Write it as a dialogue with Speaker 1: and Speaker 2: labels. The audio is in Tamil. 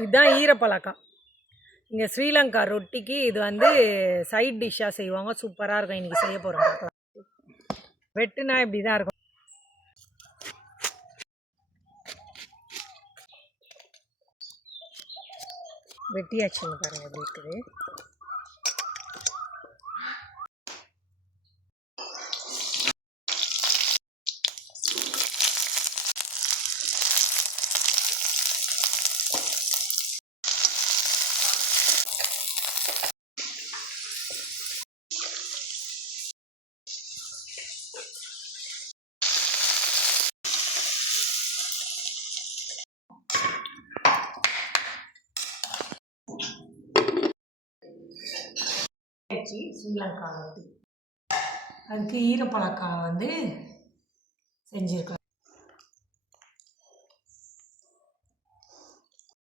Speaker 1: இதுதான் ஈரப்பழக்கம் இங்கே ஸ்ரீலங்கா ரொட்டிக்கு இது வந்து சைட் டிஷ்ஷாக செய்வாங்க. சூப்பராக இருக்கும். இன்றைக்கி செய்ய போகிறோம் பார்க்கலாம். வெட்டுனா இப்படி தான் இருக்கும். வெட்டியாச்சுங்க பாருங்கள் எப்படி இருக்குது. வச்சு ஸ்ரீலங்காவில் வந்து அதுக்கு ஈரப்பழக்கம் வந்து செஞ்சுருக்கோம்